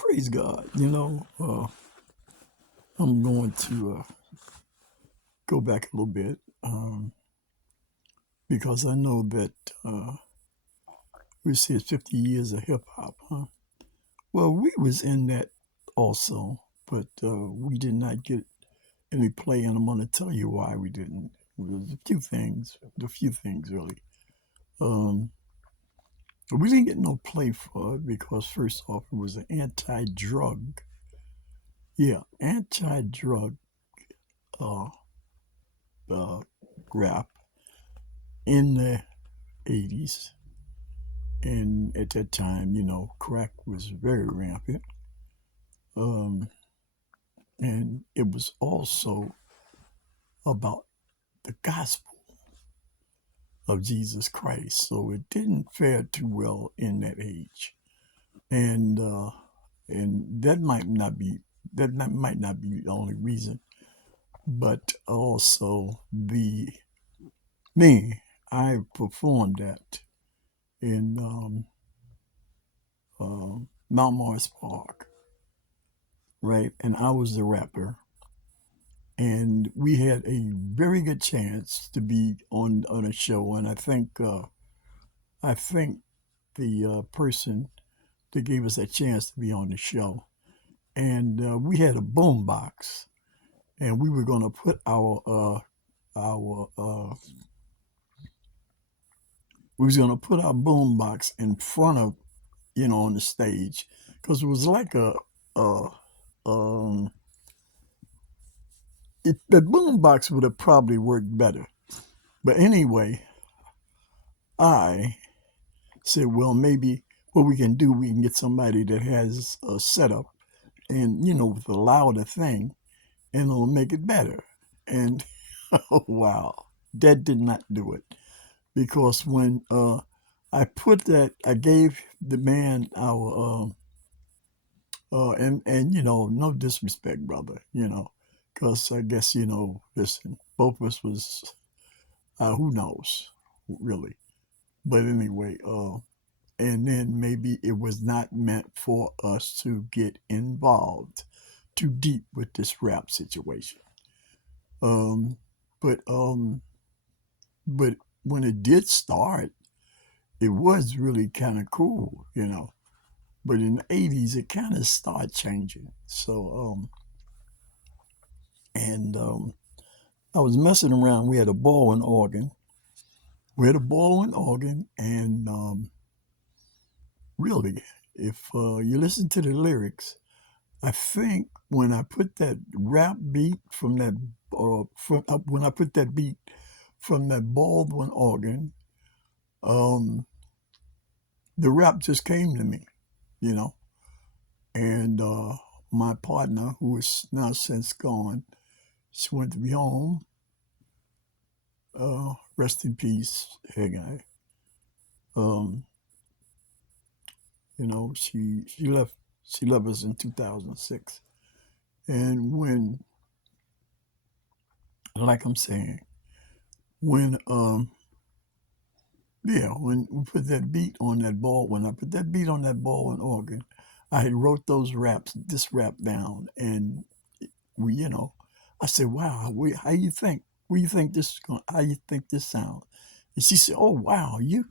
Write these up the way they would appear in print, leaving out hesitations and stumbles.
Praise God. I'm going to go back a little bit because I know that we said 50 years of hip hop, huh? Well, we was in that also, but we did not get any play, and I'm going to tell you why we didn't. There's a few things really. Um, we didn't get no play for it because first off, it was an anti-drug, anti-drug uh, uh, rap in the 80s. And at that time, crack was very rampant. Um, and it was also about the gospel of Jesus Christ. So it didn't fare too well in that age. And that might not be the only reason, but also me, I performed that in Mount Morris Park, right? And I was the rapper, and we had a very good chance to be on a show. And I think the person that gave us that chance to be on the show, and we had a boom box, and we were going to put our we was going to put our boom box in front of on the stage because it was like a um the boom box would have probably worked better. But anyway, I said, well, maybe what we can do, we can get somebody that has a setup and, with a louder thing, and it'll make it better. And oh, wow, that did not do it. Because when I gave the man and no disrespect, brother, because I guess, listen, both of us was, who knows, really. But anyway, and then maybe it was not meant for us to get involved too deep with this rap situation. Um, but when it did start, it was really kind of cool. But in the '80s, it kind of started changing. So and I was messing around. We had a ball organ. We had a ball organ, and really, if you listen to the lyrics, I think when I put that rap beat from that, when I put that beat from that Baldwin organ, um, the rap just came to me, you know. And my partner, who is now since gone, she went to be home. Rest in peace, hey guy. Um, she left us in 2006. And like I'm saying, when when we put that beat on that ball, when I put that beat on that ball and organ, I had wrote this rap down, and I said, "Wow, how you think? How you think this sounds?" And she said, "Oh, wow, you."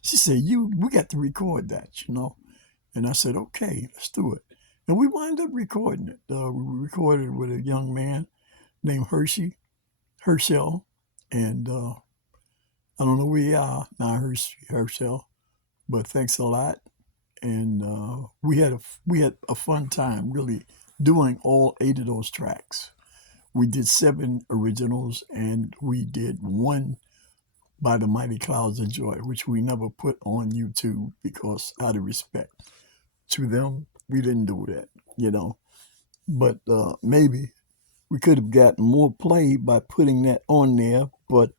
She said, we got to record that." And I said, "Okay, let's do it." And we wound up recording it. We recorded it with a young man named Herschel, and I don't know where you are now, Herschel, but thanks a lot. And we had a fun time really doing all 8 of those tracks. We did 7 originals, and we did one by the Mighty Clouds of Joy, which we never put on YouTube because out of respect to them, we didn't do that. But maybe we could have gotten more play by putting that on there. But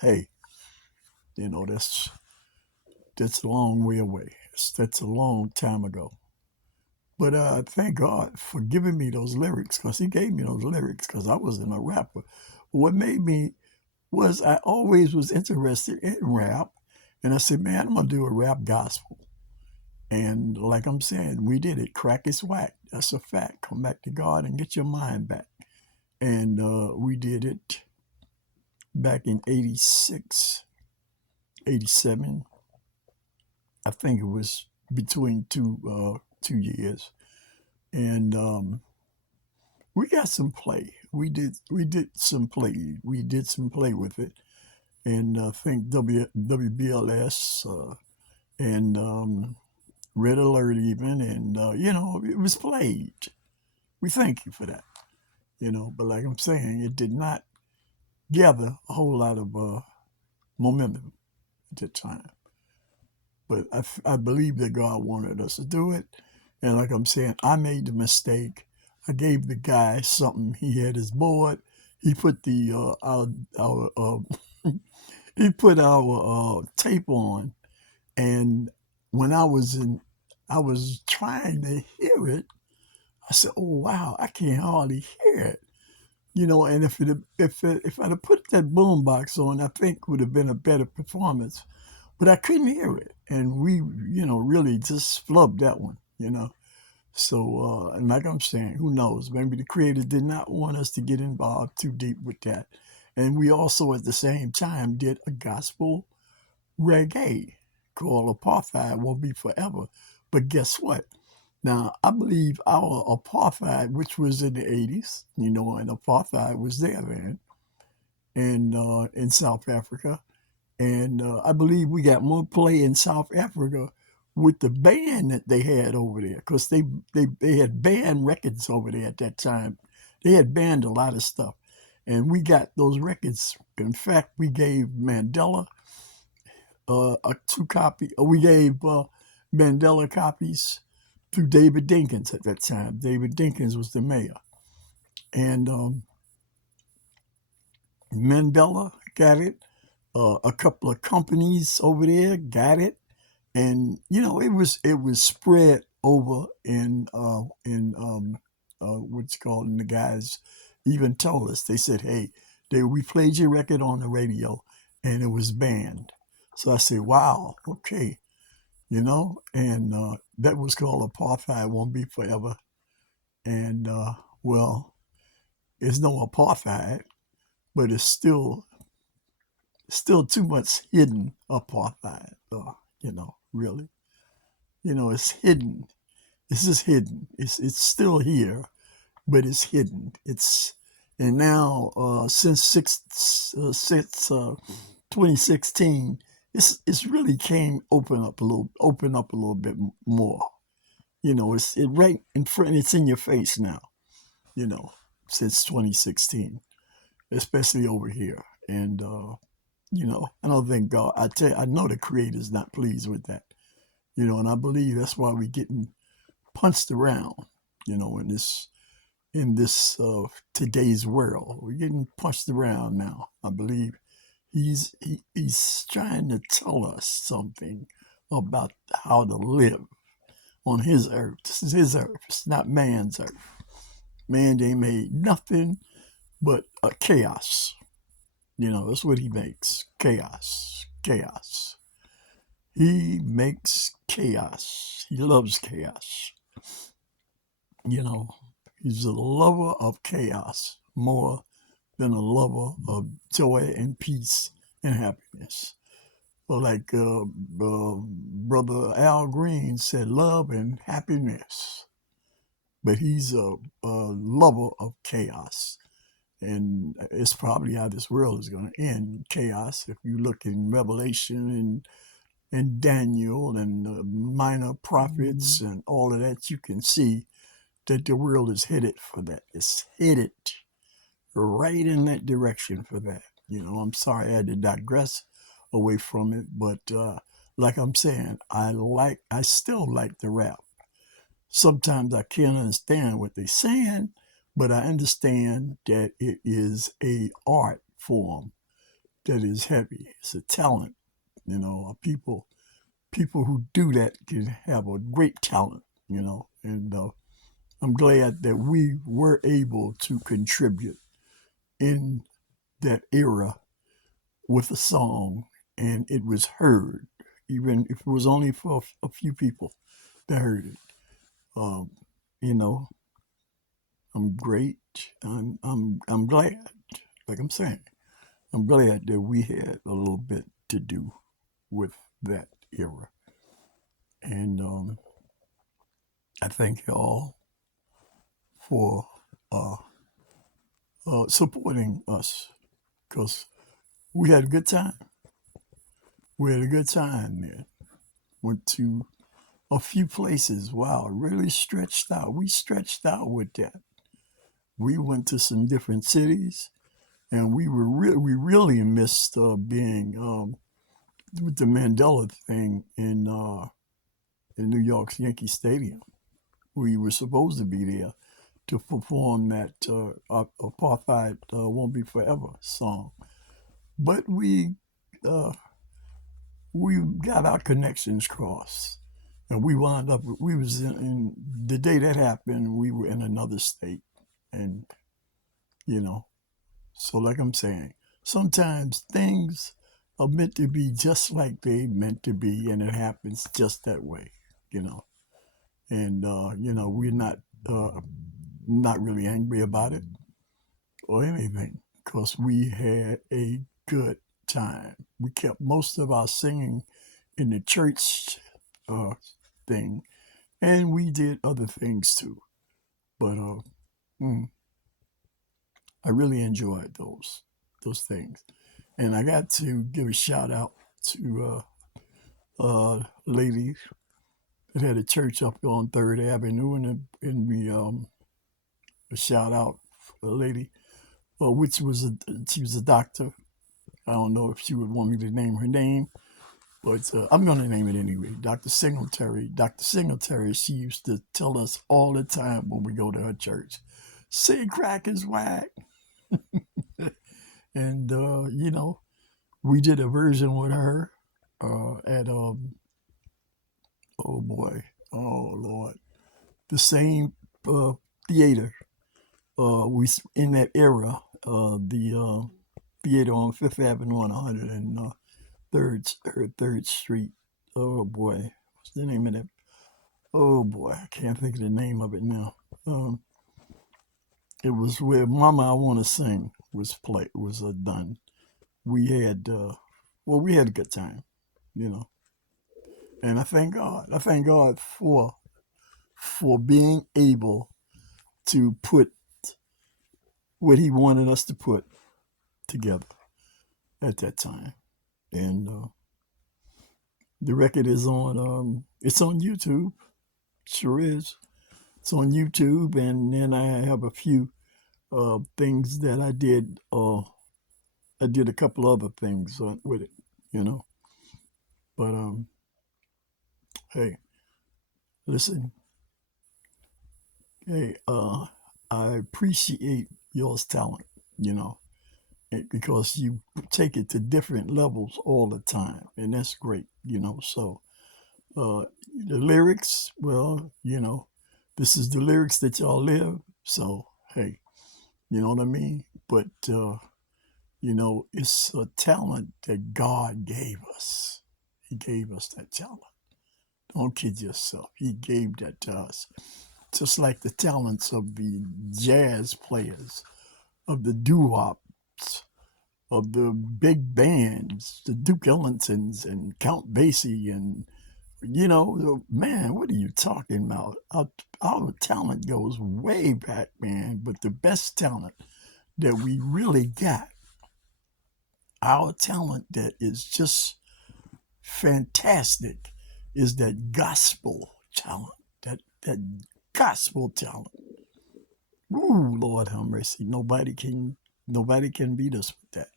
hey, that's a long way away. That's a long time ago. But thank God for giving me those lyrics, because He gave me those lyrics because I wasn't a rapper. What made me was I always was interested in rap, and I said, man, I'm gonna do a rap gospel. And like I'm saying, we did it. Crack is whack. That's a fact. Come back to God and get your mind back. And we did it back in 86, 87. I think it was between 2 years. And we got some play. We did some play. We did some play with it. And I think WBLS and Red Alert even. And, it was played. We thank you for that. But like I'm saying, it did not gather a whole lot of momentum at that time. But I believe that God wanted us to do it. And like I'm saying, I made the mistake. I gave the guy something. He had his board. He put the our he put our tape on, and when I was trying to hear it. I said, "Oh wow, I can't hardly hear it." And if I'd have put that boom box on, I think it would have been a better performance. But I couldn't hear it, and we, really just flubbed that one. So, and like I'm saying, who knows? Maybe the creator did not want us to get involved too deep with that. And we also, at the same time, did a gospel reggae called Apartheid Won't Be Forever. But guess what? Now, I believe our apartheid, which was in the 80s, and apartheid was there then, and in South Africa. And I believe we got more play in South Africa with the band that they had over there, because they had banned records over there at that time. They had banned a lot of stuff. And we got those records. In fact, we gave Mandela a two copy. We gave Mandela copies to David Dinkins at that time. David Dinkins was the mayor, and Mandela got it. A couple of companies over there got it, and it was spread over in what's called, and the guys even told us. They said, "Hey, we played your record on the radio, and it was banned." So I said, "Wow, okay." And that was called Apartheid Won't Be Forever. And well, it's no apartheid, but it's still too much hidden apartheid. Really, it's hidden. It's just hidden. It's still here, but it's hidden. And now since 2016, it's really came open up a little bit more. It right in front. It's in your face now. You know, since 2016, especially over here. And I don't think God. I tell you, I know the Creator's not pleased with that. And I believe that's why we're getting punched around. In this today's world, we're getting punched around now. I believe he's trying to tell us something about how to live on his earth. This is his earth. It's not man's earth. Man, they made nothing but a chaos. That's what he makes. Chaos. Chaos. He makes chaos. He loves chaos. You know, he's a lover of chaos more than a lover of joy and peace and happiness. Well, like Brother Al Green said, love and happiness. But he's a lover of chaos. And it's probably how this world is going to end, chaos. If you look in Revelation and Daniel and the minor prophets and all of that, you can see that the world is headed for that. It's headed right in that direction for that. I'm sorry I had to digress away from it, but like I'm saying, I still like the rap. Sometimes I can't understand what they're saying, but I understand that it is a art form that is heavy. It's a talent. People who do that can have a great talent. And I'm glad that we were able to contribute in that era with a song, and it was heard. even if it was only for a few people that heard it. Um, you know, I'm great. I'm glad. Like I'm saying, I'm glad that we had a little bit to do with that era, and I thank you all for uh, supporting us because we had a good time. We had a good time there. Went to a few places. Wow, really stretched out. We stretched out with that. We went to some different cities, and we really missed being with the Mandela thing in New York's Yankee Stadium. We were supposed to be there to perform that "Apartheid Won't Be Forever" song, but uh, we got our connections crossed, and we wound up. We was in the day that happened. We were in another state, and you know, so like I'm saying, sometimes things are meant to be just like they meant to be, and it happens just that way. You know, and we're not really angry about it or anything because we had a good time. We kept most of our singing in the church uh, thing, and we did other things too. But mm, I really enjoyed those things, and I got to give a shout out to lady that had a church up on Third Avenue, and a shout out for a lady, which she was a doctor. I don't know if she would want me to name her name, but I'm going to name it anyway. Dr. Singletary. Dr. Singletary, she used to tell us all the time when we go to her church, say crack is whack. And, we did a version with her at, oh boy, oh Lord, the same theater. In that era, the theater on Fifth Avenue on 103rd Street. Oh boy, what's the name of that? Oh boy, I can't think of the name of it now. It was where "Mama I Want to Sing" was done. We had we had a good time, you know, and I thank God. I thank God for being able to put what He wanted us to put together at that time, and the record is on. It's on YouTube. Sure is. It's on YouTube, and then I have a few things that I did. I did a couple other things with it, you know. But hey, listen, hey, I appreciate y'all's talent, you know, because you take it to different levels all the time, and that's great, you know. So uh, the lyrics, well, this is the lyrics that y'all live. So hey, you know what I mean. But it's a talent that God gave us. He gave us that talent. Don't kid yourself. He gave that to us. Just like the talents of the jazz players, of the doo-wops, of the big bands, the Duke Ellingtons and Count Basie, and man, what are you talking about? Our talent goes way back, man. But the best talent that we really got, our talent that is just fantastic, is that gospel talent. That gospel talent. Ooh, Lord have mercy. Nobody can beat us with that.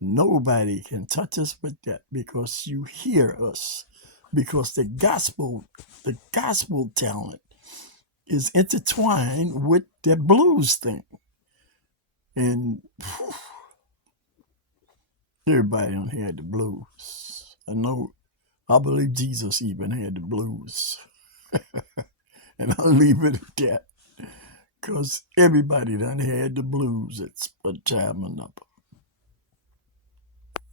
Nobody can touch us with that because you hear us. Because the gospel talent is intertwined with that blues thing. And everybody done had the blues. I believe Jesus even had the blues. And I'll leave it at that. Because everybody done had the blues at one time or another.